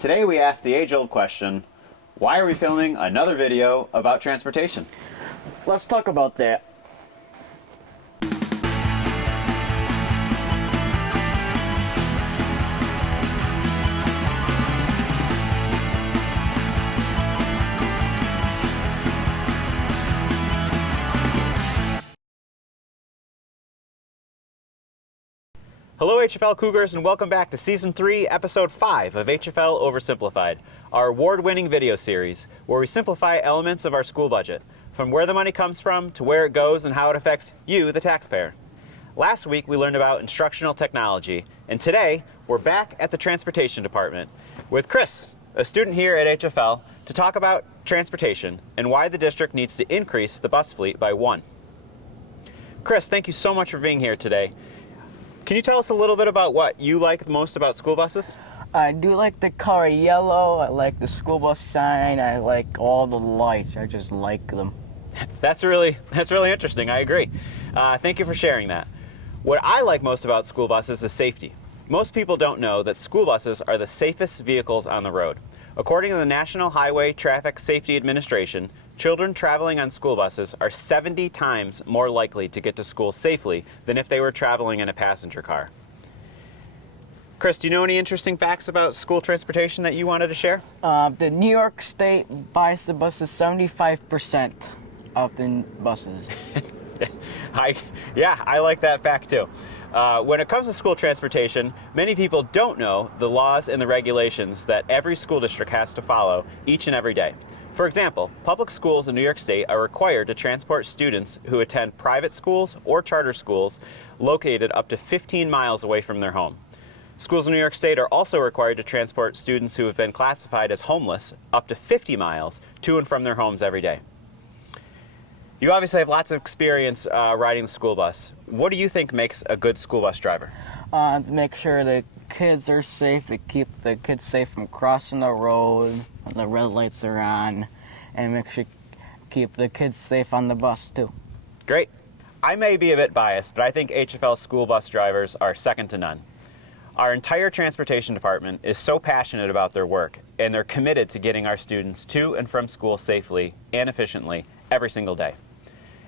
Today we ask the age-old question, why are we filming another video about transportation? Let's talk about that. Hello HF-L Cougars, and welcome back to Season 3, Episode 5 of HF-L Oversimplified, our award-winning video series where we simplify elements of our school budget, from where the money comes from to where it goes and how it affects you, the taxpayer. Last week we learned about instructional technology, and today we're back at the Transportation Department with Chris, a student here at HF-L, to talk about transportation and why the district needs to increase the bus fleet by 1. Chris, thank you so much for being here today. Can you tell us a little bit about what you like most about school buses? I do like the color yellow, I like the school bus sign, I like all the lights, I just like them. That's really interesting, I agree. Thank you for sharing that. What I like most about school buses is safety. Most people don't know that school buses are the safest vehicles on the road. According to the National Highway Traffic Safety Administration, children traveling on school buses are 70 times more likely to get to school safely than if they were traveling in a passenger car. Chris, do you know any interesting facts about school transportation that you wanted to share? The New York State buys the buses 75% of the buses. I like that fact too. When it comes to school transportation, many people don't know the laws and the regulations that every school district has to follow each and every day. For example, public schools in New York State are required to transport students who attend private schools or charter schools located up to 15 miles away from their home. Schools in New York State are also required to transport students who have been classified as homeless up to 50 miles to and from their homes every day. You obviously have lots of experience riding the school bus. What do you think makes a good school bus driver? To make sure the kids are safe, to keep the kids safe from crossing the road when the red lights are on, and make sure keep the kids safe on the bus too. Great. I may be a bit biased, but I think HF-L school bus drivers are second to none. Our entire transportation department is so passionate about their work, and they're committed to getting our students to and from school safely and efficiently every single day.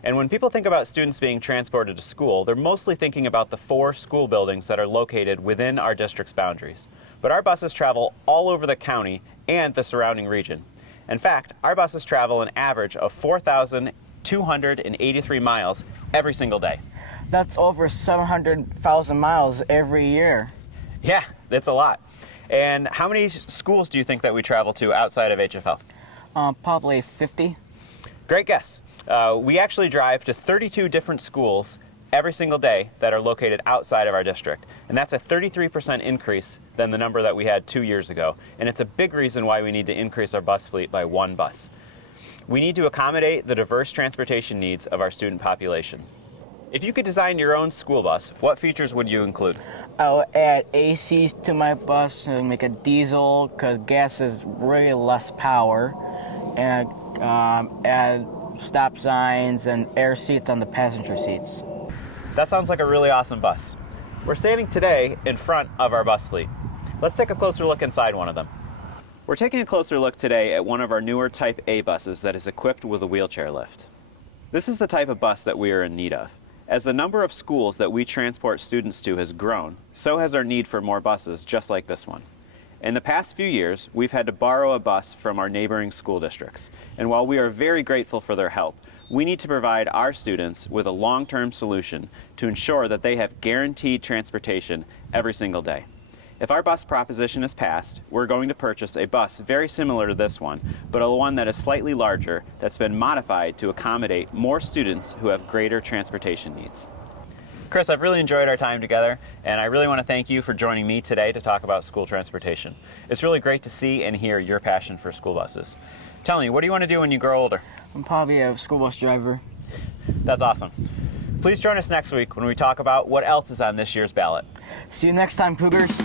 And when people think about students being transported to school, they're mostly thinking about the 4 school buildings that are located within our district's boundaries. But our buses travel all over the county and the surrounding region. In fact, our buses travel an average of 4,283 miles every single day. That's over 700,000 miles every year. Yeah, that's a lot. And how many schools do you think that we travel to outside of HF-L? Probably 50. Great guess. We actually drive to 32 different schools every single day that are located outside of our district. And that's a 33% increase than the number that we had 2 years ago. And it's a big reason why we need to increase our bus fleet by 1 bus. We need to accommodate the diverse transportation needs of our student population. If you could design your own school bus, what features would you include? I'll add ACs to my bus and make a diesel because gas is really less power, and add stop signs and air seats on the passenger seats. That sounds like a really awesome bus. We're standing today in front of our bus fleet. Let's take a closer look inside one of them. We're taking a closer look today at one of our newer Type A buses that is equipped with a wheelchair lift. This is the type of bus that we are in need of. As the number of schools that we transport students to has grown, so has our need for more buses just like this one. In the past few years, we've had to borrow a bus from our neighboring school districts, and while we are very grateful for their help, we need to provide our students with a long-term solution to ensure that they have guaranteed transportation every single day. If our bus proposition is passed, we're going to purchase a bus very similar to this one, but a one that is slightly larger that's been modified to accommodate more students who have greater transportation needs. Chris, I've really enjoyed our time together, and I really want to thank you for joining me today to talk about school transportation. It's really great to see and hear your passion for school buses. Tell me, what do you want to do when you grow older? I'm probably a school bus driver. That's awesome. Please join us next week when we talk about what else is on this year's ballot. See you next time, Cougars.